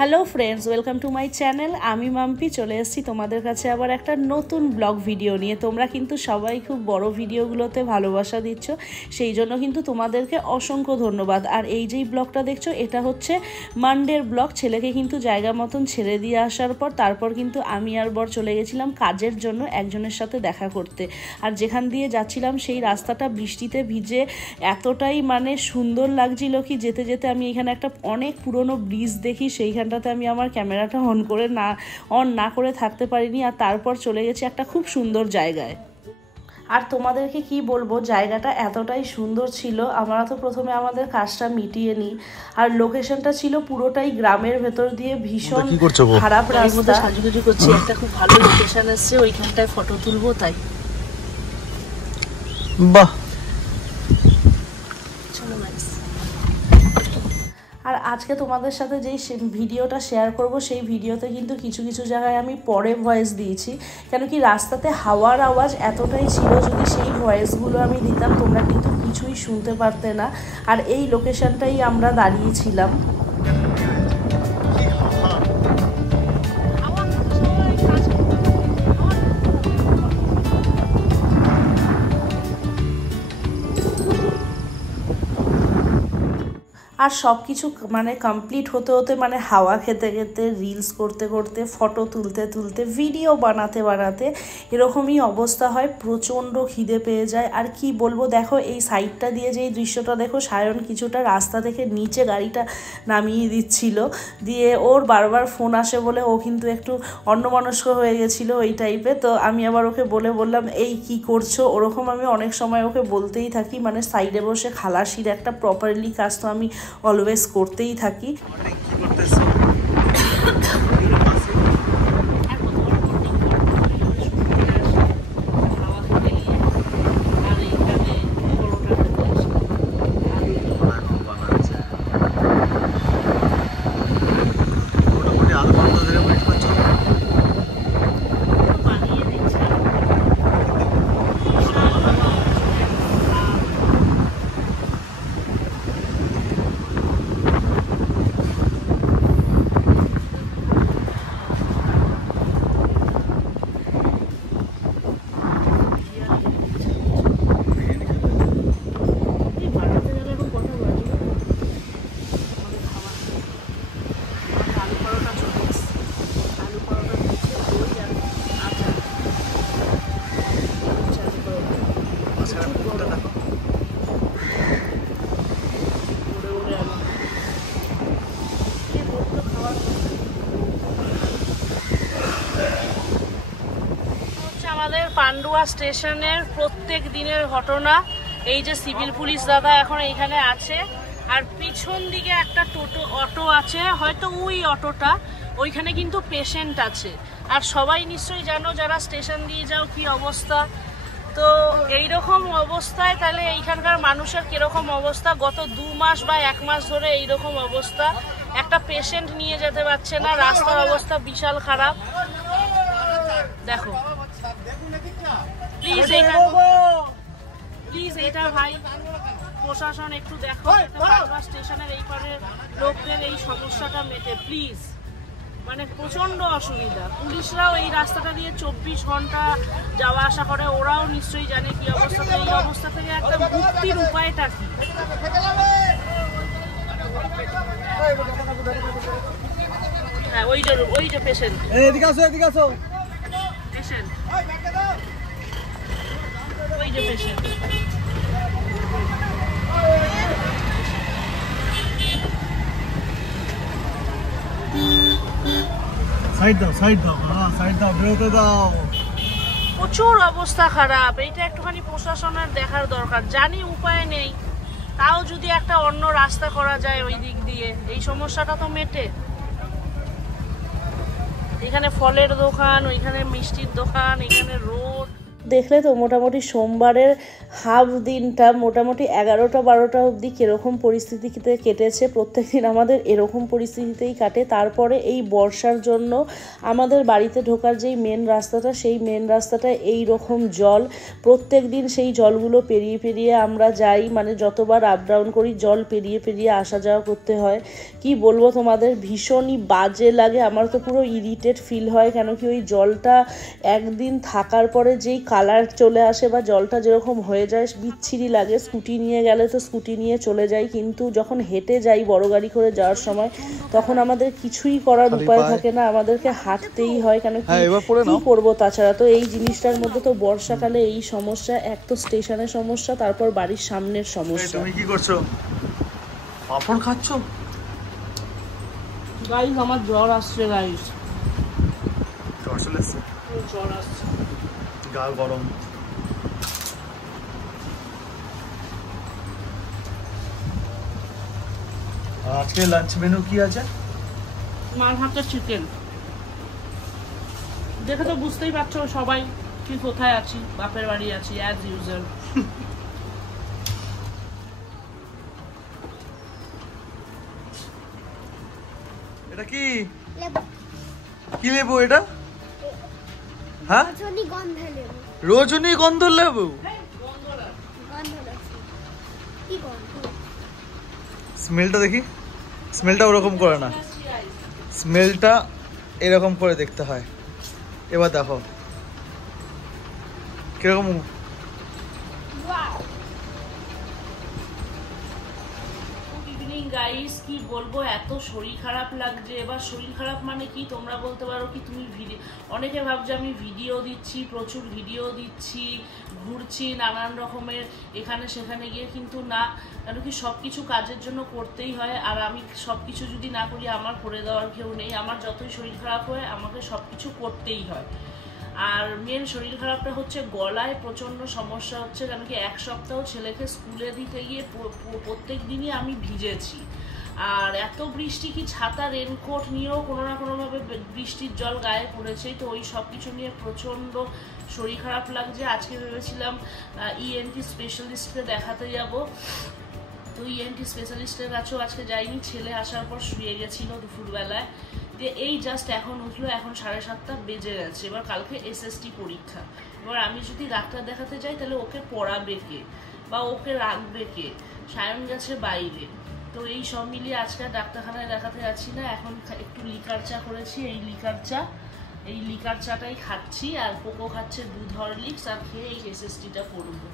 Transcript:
Hello friends, welcome to my channel. আমি মাম্পি চলে এসেছি তোমাদের কাছে আবার একটা নতুন ব্লগ ভিডিও নিয়ে। তোমরা কিন্তু সবাই খুব বড় ভিডিওগুলোতে ভালোবাসা দিচ্ছ, সেই জন্য কিন্তু তোমাদেরকে অসংখ্য ধন্যবাদ। আর এই যেই ব্লগটা দেখছো এটা হচ্ছে মানডের ব্লগ। ছেলেকে কিন্তু জায়গা মতন ছেড়ে দিয়ে আসার পর তারপর কিন্তু আমি আর বর চলে গেছিলাম কাজের জন্য একজনের সাথে দেখা করতে। আর যেখান দিয়ে যাচ্ছিলাম সেই রাস্তাটা বৃষ্টিতে ভিজে এতটাই সুন্দর লাগছিল কি যেতে যেতে আমি এখানে একটা অনেক পুরনো ব্রিজ দেখি, সেইখানটাতে আমি আমার ক্যামেরাটা অন না করে থাকতে পারিনি। আর তারপর চলে গেছি একটা খুব সুন্দর জায়গায়। আর তোমাদেরকে কি বলবো, জায়গাটা এতটাই সুন্দর ছিল। আমরা তো প্রথমে আমাদের কাজটা মিটিয়ে নিই। আর লোকেশনটা ছিল পুরোটাই গ্রামের ভেতর দিয়ে, ভীষণ খারাপ রাস্তা। সাজুগুজু করছি, একটা খুব ভালো লোকেশন এসছে, ওইখানটায় ফটো তুলবো তাই। বাহ, আর আজকে তোমাদের সাথে যেই ভিডিওটা শেয়ার করব সেই ভিডিওতে কিন্তু কিছু কিছু জায়গায় আমি পরে ভয়েস দিয়েছি, কেন কি রাস্তাতে হাওয়ার আওয়াজ এতটাই ছিল, যদি সেই ভয়েসগুলো আমি দিতাম তোমরা কিন্তু কিছুই শুনতে পারতে না। আর এই লোকেশনটাই আমরা দাঁড়িয়েছিলাম। আর সব কিছু কমপ্লিট হতে হতে হাওয়া খেতে খেতে, রিলস করতে করতে, ফটো তুলতে তুলতে, ভিডিও বানাতে বানাতে এরকমই অবস্থা হয়। প্রচণ্ড খিদে পেয়ে যায়। আর কি বলবো, দেখো এই সাইডটা দিয়ে যেই দৃশ্যটা দেখো, সায়ন কিছুটা রাস্তা থেকে নিচে গাড়িটা নামিয়ে দিচ্ছিল, দিয়ে ওর বারবার ফোন আসে বলে ও কিন্তু একটু অন্যমনস্ক হয়ে গেছিলো ওই টাইপে। তো আমি আবার ওকে বললাম এই কি করছো, ওরকম আমি অনেক সময় ওকে বলতেই থাকি। সাইডে বসে খালাসির একটা প্রপারলি কাজ তো আমি অলওয়েজ করতেই থাকি। আমাদের পান্ডুয়া স্টেশনের প্রত্যেক দিনের ঘটনা। এই যে সিভিল পুলিশ দাদা এখন এইখানে আছে, আর পিছন দিকে একটা অটো আছে, হয়তো ওই অটোটা, ওইখানে কিন্তু পেশেন্ট আছে। আর সবাই নিশ্চয়ই জানো যারা স্টেশন দিয়ে যাও কি অবস্থা। তো এইরকম অবস্থায় তাহলে এইখানকার মানুষের কিরকম অবস্থা, গত 2 মাস বা 1 মাস ধরে এইরকম অবস্থা, একটা পেশেন্ট নিয়ে যেতে পারছে না, রাস্তার অবস্থা বিশাল খারাপ। দেখো প্লিজ এটা ভাই প্রশাসন একটু দেখো, স্টেশনের এই পারের লোকদের এই সমস্যাটা মেটে প্লিজ। প্রচন্ড অসুবিধা। পুলিশরাও এই রাস্তাটা দিয়ে 24 ঘন্টা যাওয়া আসা করে, ওরাও নিশ্চয়ই জানে কি অবস্থা। এই অবস্থা থেকে একটা মুক্তির উপায়টা কি? হ্যাঁ, ওই যে পেশেন্ট, পেশেন্ট, ওই যে পেশেন্ট। প্রচুর অবস্থা খারাপ। এইটা একটুখানি প্রশাসনের দেখার দরকার। জানি উপায় নেই, তাও যদি একটা অন্য রাস্তা করা যায় ওই দিক দিয়ে, এই সমস্যাটা তো মেটে। এখানে ফলের দোকান, ওইখানে মিষ্টির দোকান, এখানে রোড। দেখলে তো মোটামুটি সোমবারের হাফ দিনটা মোটামুটি 11টা-12টা অবধি কীরকম পরিস্থিতিতে কেটেছে। প্রত্যেকদিন আমাদের এরকম পরিস্থিতিতেই কাটে। তারপরে এই বর্ষার জন্য আমাদের বাড়িতে ঢোকার যেই মেন রাস্তাটা, সেই মেন রাস্তাটা এই রকম জল। প্রত্যেক দিন সেই জলগুলো পেরিয়ে পেরিয়ে আমরা যাই, মানে যতবার আপ ডাউন করি জল পেরিয়ে পেরিয়ে আসা যাওয়া করতে হয়। কি বলবো তোমাদের, ভীষণই বাজে লাগে। আমার তো পুরো ইরিটেট ফিল হয়, কেন কি ওই জলটা একদিন থাকার পরে যেই কালার চলে আসে বা জলটা যেরকম হয়ে যায় বিচ্ছিরি লাগে। স্কুটি নিয়ে গেলে তো স্কুটি নিয়ে চলে যাই, কিন্তু যখন হেঁটে যাই বড় গাড়ি করে যাওয়ার সময় তখন আমাদের কিছুই করার উপায় থাকে না, আমাদেরকে হাঁটতেই হয়। কেন কি করবো তাছাড়া। তো এই জিনিসটার মধ্যে তো বর্ষাকালে এই সমস্যা, এক তো স্টেশনের সমস্যা, তারপর বাড়ির সামনের সমস্যা। তুমি কি করছো? পাপড় খাচ্ছো? গাইস আমার জ্বর আসছে গাইস, জ্বর চলে এসছে, জ্বর আসছে, গা গরম। আজকে লাঞ্চ মেনু কি আছে? মার হাতের চিকেন। দেখে তো বুঝতেই পারছো সবাই কি কোথায় আছি, বাপের বাড়ি আছি অ্যাজ ইউজুয়াল। এটা কি কি লেবু এটা? হ্যাঁ, রজনীগন্ধা লেবু। স্মেলটা দেখি, স্মেলটা ওরকম করে না, স্মেলটা এরকম করে দেখতে হয়। এবার দেখো কিরকম। গাইস কি বলবো, এত শরীর খারাপ লাগছে। এবার শরীর খারাপ মানে কি তোমরা বলতে পারো কি তুমি ভিডিও, অনেকে ভাবছে আমি ভিডিও দিচ্ছি, প্রচুর ভিডিও দিচ্ছি, ঘুরছি নানান রকমের এখানে সেখানে গিয়ে, কিন্তু না। কেন কি সব কিছু কাজের জন্য করতেই হয়, আর আমি সব কিছু যদি না করি আমার করে দেওয়ার কেউ নেই। আমার যতই শরীর খারাপ হয় আমাকে সব কিছু করতেই হয়। আর মেন শরীর খারাপটা হচ্ছে গলায় প্রচণ্ড সমস্যা হচ্ছে, কারণ কি এক সপ্তাহ ছেলেকে স্কুলে দিতে গিয়ে প্রত্যেক দিনই আমি ভিজেছি। আর এত বৃষ্টি, কি ছাতা রেনকোট নিয়েও কোনো না কোনোভাবে বৃষ্টির জল গায়ে পড়েছে। তো ওই সব কিছু নিয়ে প্রচণ্ড শরীর খারাপ লাগছে। আজকে ভেবেছিলাম ইএনটি স্পেশালিস্টকে দেখাতে যাব, তো ইএনটি স্পেশালিস্টের কাছেও আজকে যাইনি। ছেলে আসার পর শুয়ে গেছিলো দুপুরবেলায়, যে এই জাস্ট এখন উঠলো, এখন 7:30 বেজে গেছে। এবার কালকে এসএসটি পরীক্ষা। এবার আমি যদি ডাক্তার দেখাতে যাই তাহলে ওকে পড়াবে কে বা ওকে রাখবে কে? সায়ন গেছে বাইরে। তো এই সব মিলিয়ে আজকে ডাক্তারখানায় দেখাতে যাচ্ছি না। এখন একটু লিকার চা করেছি, এই লিকার চাটাই খাচ্ছি, আর পোকো খাচ্ছে দুধ হরলিক্স, আর খেয়ে এই এসএসটিটা করবো।